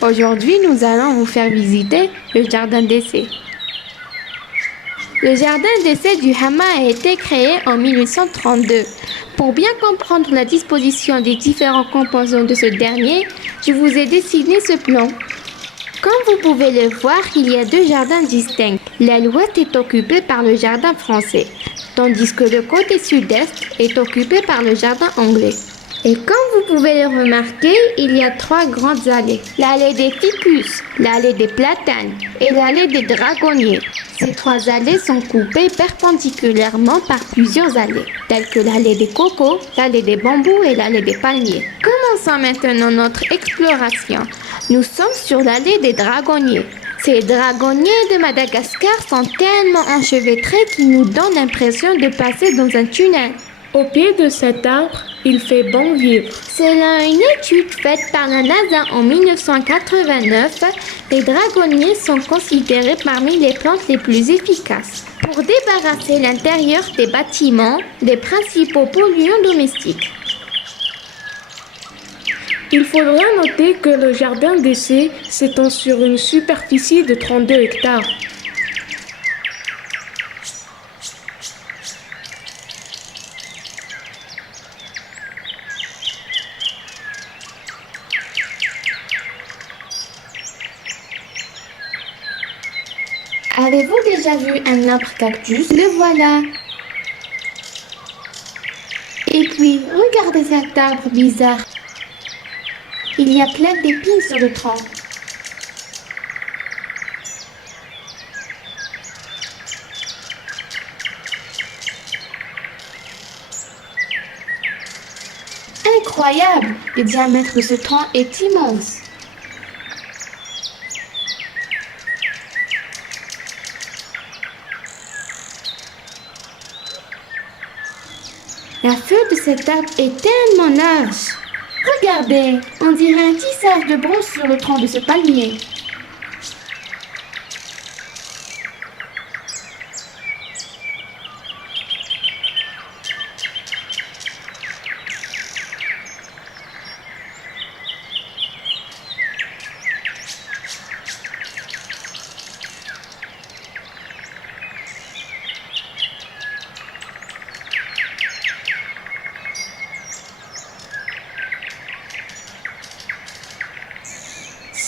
Aujourd'hui, nous allons vous faire visiter le jardin d'essai. Le jardin d'essai du Hama a été créé en 1832. Pour bien comprendre la disposition des différents composants de ce dernier, je vous ai dessiné ce plan. Comme vous pouvez le voir, il y a deux jardins distincts. L'aile ouest est occupée par le jardin français, tandis que le côté sud-est est occupé par le jardin anglais. Et comme vous pouvez le remarquer, il y a trois grandes allées. L'allée des ficus, l'allée des platanes et l'allée des dragonniers. Ces trois allées sont coupées perpendiculairement par plusieurs allées, telles que l'allée des cocos, l'allée des bambous et l'allée des palmiers. Commençons maintenant notre exploration. Nous sommes sur l'allée des dragonniers. Ces dragonniers de Madagascar sont tellement enchevêtrés qu'ils nous donnent l'impression de passer dans un tunnel. Au pied de cet arbre, il fait bon vivre. Selon une étude faite par la NASA en 1989, les dragonniers sont considérés parmi les plantes les plus efficaces pour débarrasser l'intérieur des bâtiments des principaux polluants domestiques. Il faudra noter que le jardin d'essai s'étend sur une superficie de 32 hectares. Avez-vous déjà vu un arbre cactus? Le voilà. Et puis, regardez cet arbre bizarre. Il y a plein d'épines sur le tronc. Incroyable! Le diamètre de ce tronc est immense. La feuille de cet arbre est tellement large. Regardez, on dirait un tissage de bronze sur le tronc de ce palmier.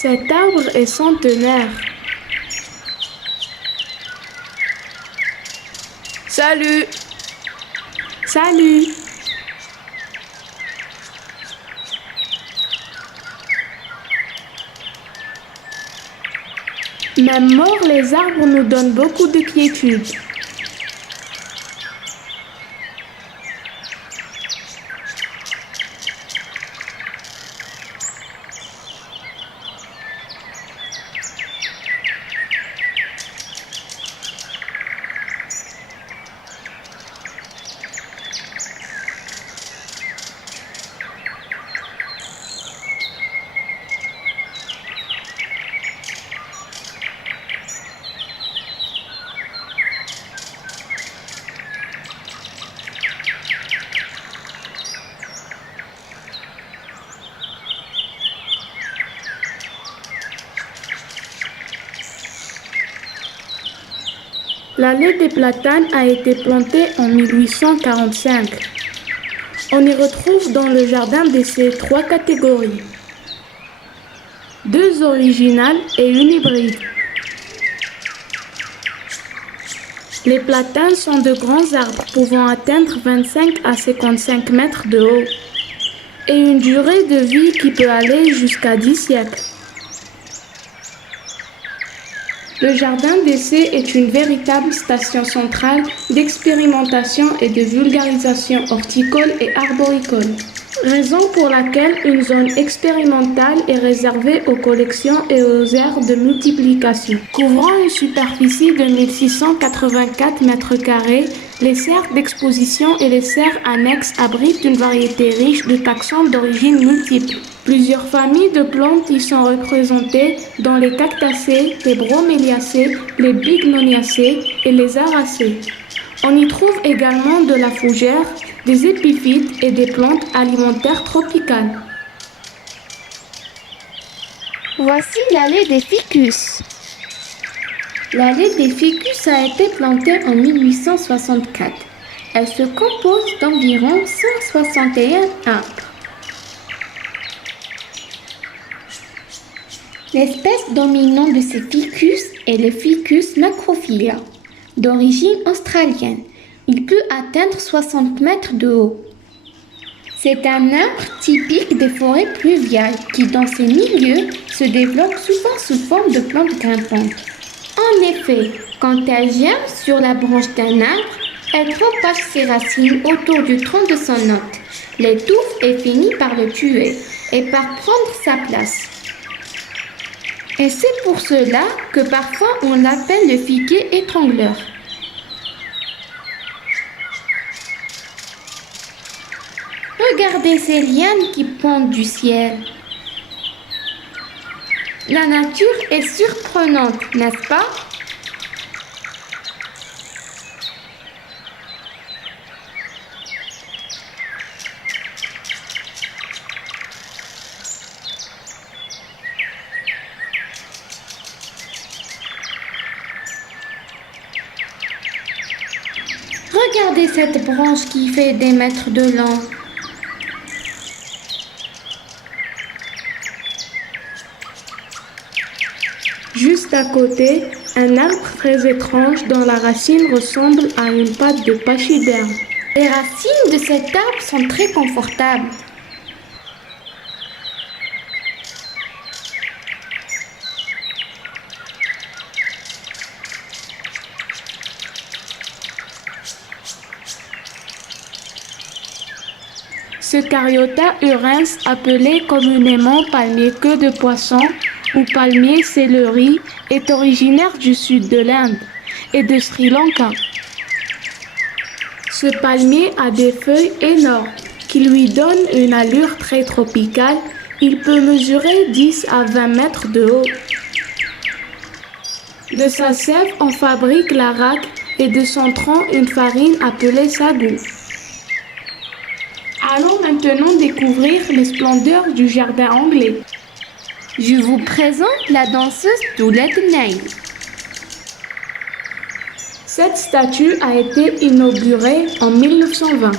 Cet arbre est centenaire. Salut! Salut! Même morts, les arbres nous donnent beaucoup de quiétude. L'allée des platanes a été plantée en 1845. On y retrouve dans le jardin d'essai trois catégories. Deux originales et une hybride. Les platanes sont de grands arbres pouvant atteindre 25 à 55 mètres de haut et une durée de vie qui peut aller jusqu'à 10 siècles. Le jardin d'essai est une véritable station centrale d'expérimentation et de vulgarisation horticole et arboricole, raison pour laquelle une zone expérimentale est réservée aux collections et aux aires de multiplication. Couvrant une superficie de 1684 mètres carrés, les serres d'exposition et les serres annexes abritent une variété riche de taxons d'origine multiple. Plusieurs familles de plantes y sont représentées, dont les cactacées, les broméliacées, les bignoniacées et les aracées. On y trouve également de la fougère, des épiphytes et des plantes alimentaires tropicales. Voici l'allée des ficus. L'allée des ficus a été plantée en 1864. Elle se compose d'environ 161 arbres. L'espèce dominante de ces ficus est le Ficus macrophylla, d'origine australienne. Il peut atteindre 60 mètres de haut. C'est un arbre typique des forêts pluviales qui, dans ces milieux, se développe souvent sous forme de plantes grimpantes. En effet, quand elle germe sur la branche d'un arbre, elle propage ses racines autour du tronc de son hôte, l'étouffe et finit par le tuer et par prendre sa place. Et c'est pour cela que parfois on l'appelle le figuier étrangleur. Regardez ces lianes qui pendent du ciel. La nature est surprenante, n'est-ce pas? Regardez cette branche qui fait des mètres de long. Juste à côté, un arbre très étrange dont la racine ressemble à une patte de pachyderme. Les racines de cet arbre sont très confortables. Ce Caryota urens, appelé communément palmier queue de poisson ou palmier céleri, est originaire du sud de l'Inde et de Sri Lanka. Ce palmier a des feuilles énormes qui lui donnent une allure très tropicale. Il peut mesurer 10 à 20 mètres de haut. De sa sève, on fabrique l'arak et de son tronc une farine appelée sagou. Allons maintenant découvrir les splendeurs du jardin anglais. Je vous présente la danseuse Doulette Nail. Cette statue a été inaugurée en 1920.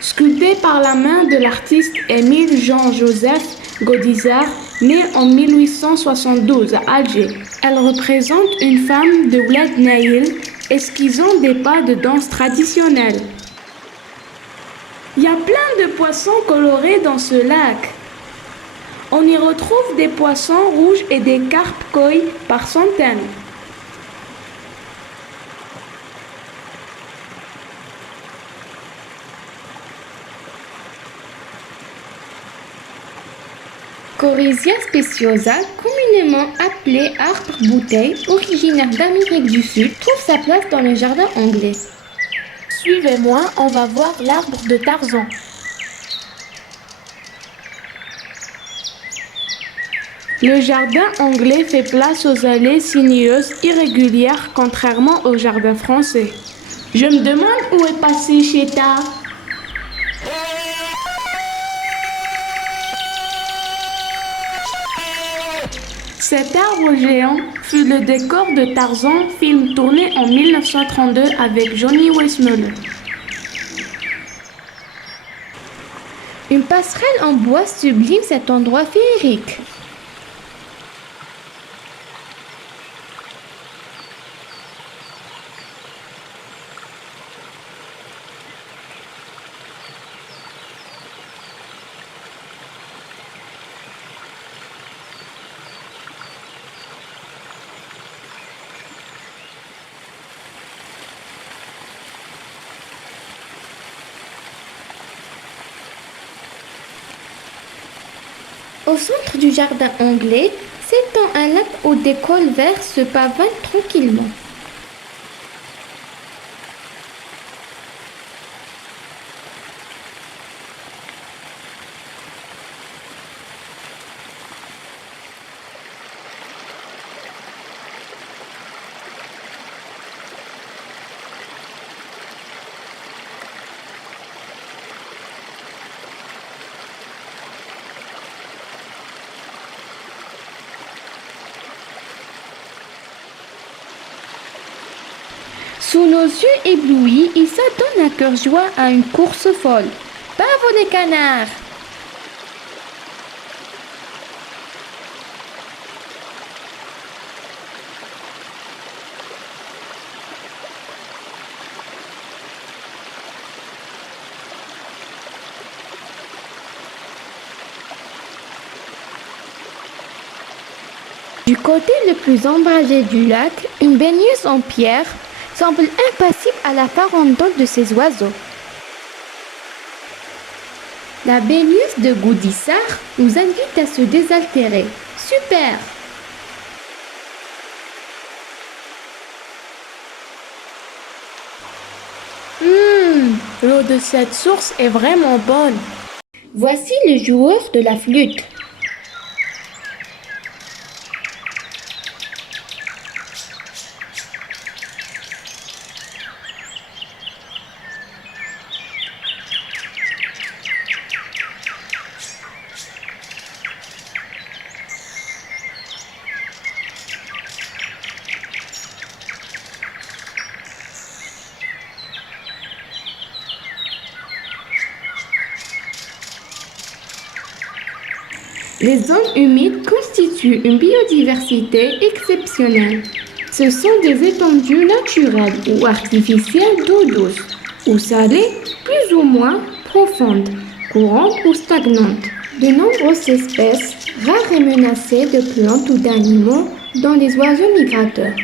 Sculptée par la main de l'artiste Émile Jean-Joseph Gaudissart, né en 1872 à Alger. Elle représente une femme de Ouled Naïl esquissant des pas de danse traditionnels. Il y a plein de poissons colorés dans ce lac. On y retrouve des poissons rouges et des carpes koi par centaines. Corysia speciosa, communément appelée arbre-bouteille, originaire d'Amérique du Sud, trouve sa place dans le jardin anglais. Suivez-moi, on va voir l'arbre de Tarzan. Le jardin anglais fait place aux allées sinueuses irrégulières, contrairement au jardin français. Je me demande où est passé Cheta. Cet arbre géant fut le décor de Tarzan, film tourné en 1932 avec Johnny Weissmuller. Une passerelle en bois sublime cet endroit féerique. Au centre du jardin anglais s'étend un lac au décolle vert se pavane tranquillement. Sous nos yeux éblouis, il s'adonne à cœur joie à une course folle. Bravo les canards! Du côté le plus ombragé du lac, une baigneuse en pierre semble impassible à la farandole de ces oiseaux. La baigneuse de Goudissart nous invite à se désaltérer. Super! L'eau de cette source est vraiment bonne. Voici le joueur de la flûte. Les zones humides constituent une biodiversité exceptionnelle. Ce sont des étendues naturelles ou artificielles d'eau douce ou salée, plus ou moins profondes, courantes ou stagnantes. De nombreuses espèces, rares et menacées de plantes ou d'animaux, dont les oiseaux migrateurs.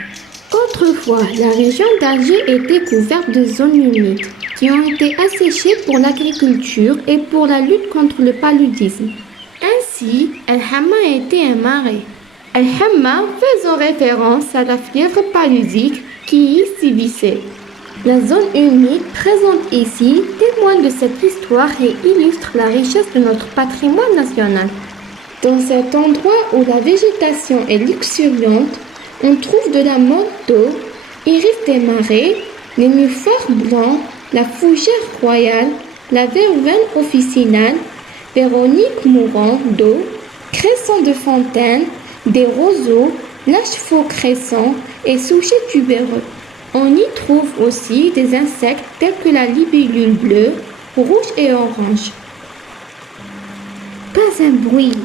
Autrefois, la région d'Alger était couverte de zones humides qui ont été asséchées pour l'agriculture et pour la lutte contre le paludisme. Ainsi, El Hamma était un marais. El Hamma faisant référence à la fièvre paludique qui y sévissait. La zone humide présente ici témoigne de cette histoire et illustre la richesse de notre patrimoine national. Dans cet endroit où la végétation est luxuriante, on trouve de la menthe d'eau, iris des marais, les nénuphars blancs, la fougère royale, la verveine officinale, Véronique mourant d'eau, cresson de fontaine, des roseaux, lâche-faux crescent et souchets tubéreux. On y trouve aussi des insectes tels que la libellule bleue, rouge et orange. Pas un bruit.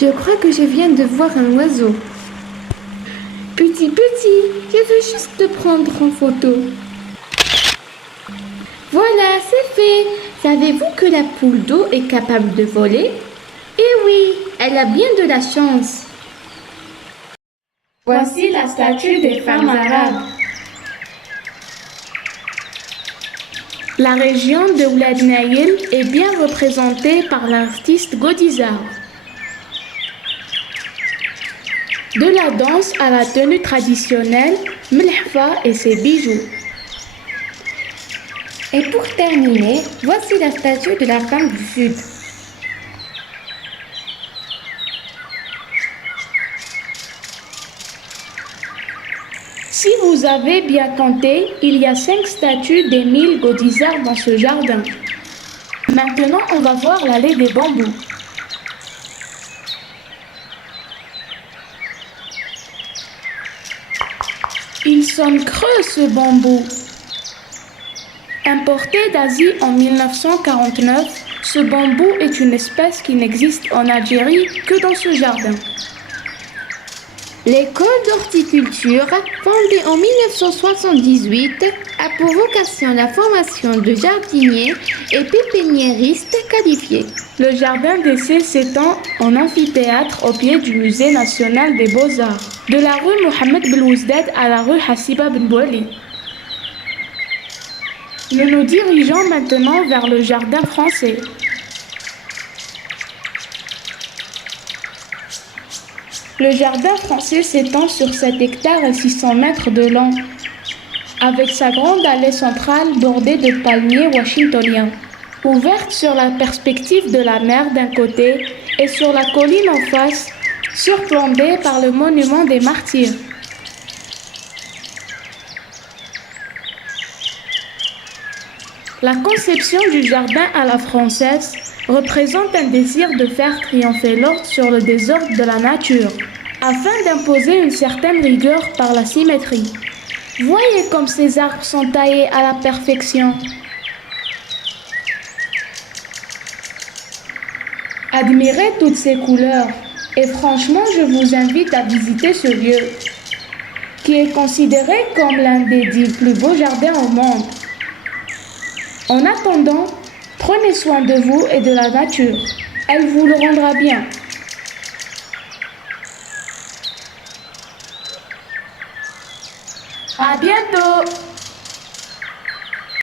Je crois que je viens de voir un oiseau. Petit, je veux juste te prendre en photo. Voilà, c'est fait. Savez-vous que la poule d'eau est capable de voler? Eh oui, elle a bien de la chance. Voici la statue des femmes arabes. La région de Ouled Naïl est bien représentée par l'artiste Gaudissart. De la danse à la tenue traditionnelle, Mlehfa et ses bijoux. Et pour terminer, voici la statue de la femme du Sud. Si vous avez bien compté, il y a 5 statues d'Émile Gaudissart dans ce jardin. Maintenant, on va voir l'allée des bambous. Il sonne creux ce bambou. Importé d'Asie en 1949, ce bambou est une espèce qui n'existe en Algérie que dans ce jardin. L'école d'horticulture, fondée en 1978, a pour vocation la formation de jardiniers et pépiniéristes qualifiés. Le jardin d'essai s'étend en amphithéâtre au pied du Musée national des beaux-arts, de la rue Mohamed Belouizdad à la rue Hassiba Ben Bouali. Nous nous dirigeons maintenant vers le jardin français. Le jardin français s'étend sur 7 hectares et 600 mètres de long, avec sa grande allée centrale bordée de palmiers washingtoniens, ouverte sur la perspective de la mer d'un côté et sur la colline en face, surplombée par le monument des Martyrs. La conception du jardin à la française représente un désir de faire triompher l'ordre sur le désordre de la nature, afin d'imposer une certaine rigueur par la symétrie. Voyez comme ces arbres sont taillés à la perfection. Admirez toutes ces couleurs et franchement, je vous invite à visiter ce lieu qui est considéré comme l'un des 10 plus beaux jardins au monde. En attendant, prenez soin de vous et de la nature. Elle vous le rendra bien. À bientôt!